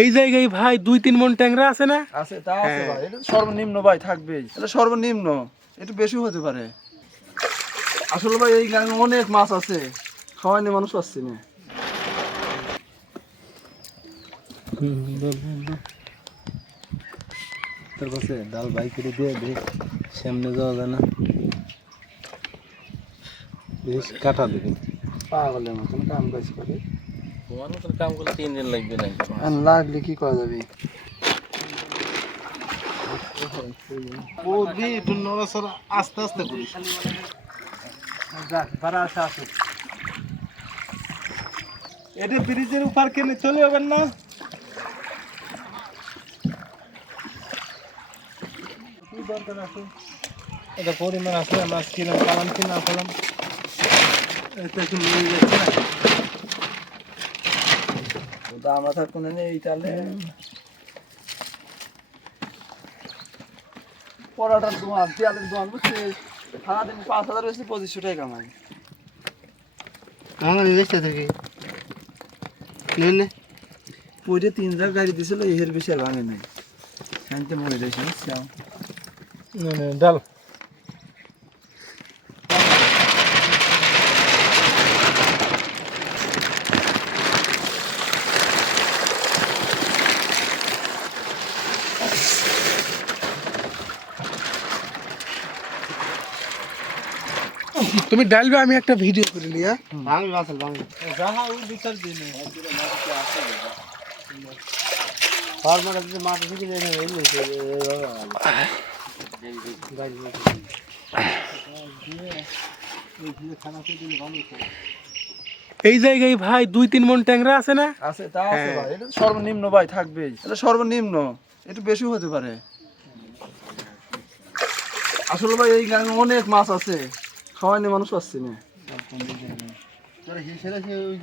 এই জায়গায় ভাই দুই তিন মন ট্যাংরা আছে না? আছে তা আছে হ্যাঁ। ভাই। এটা সর্বনিম্ন ভাই থাকবে। এটা সর্বনিম্ন। একটু বেশি হতে পারে। আসলে ভাই এই গ্রামে অনেক মাছ আছে। খাওয়াইনি মানুষ পাচ্ছি না। তোর কাছে ডাল বাই করে দিয়ে দে সামনে যাওয়া যায় না। বেশ কাটা দেবে। পাগলের মতন কাম কাজ করে। কাম করলে তিন দিন লাগবে না। লাগলে কি করা যাবে? আস্তে আস্তে করিস। ভাড়া আসা আছে। এটা ব্রিজের উপর কেনে চলে যাবেন না? কি দরকার আছে? এটা পরিমাণ আছে মাছ কিনা কালাম কিনা ফেলাম এটা কি নিয়ে যাচ্ছে না? আমরা থাকব না এই তাহলে? পরাটার দোকান পেঁয়াজের দোকান বুঝছিস? সারাদিন পাঁচ হাজার বেশি পঁচিশশো টাকা কামাই। আমার রেস্টে থেকে? নে নে। পরে তিন হাজার গাড়ি দিছিল এর বেশি আর ভাঙে নাই। শান্তি মরে যাইছে নে ডাল। তুমি ডালবে আমি একটা ভিডিও করে নিয়ে ভাঙি মাছ ভাঙি যাহা ওই বিচার দিন। ফার্মার কাছে মাছ থেকে যায় না এই এই জায়গায় ভাই দুই তিন মন ট্যাংরা আছে না? আছে তা আছে হ্যাঁ। ভাই। এটা সর্বনিম্ন ভাই থাকবে। এটা সর্বনিম্ন। একটু বেশি হতে পারে। আসলে ভাই এই গ্রামে অনেক মাছ আছে। খাওয়াইনি মানুষ পাচ্ছি না। হিসেবে ওই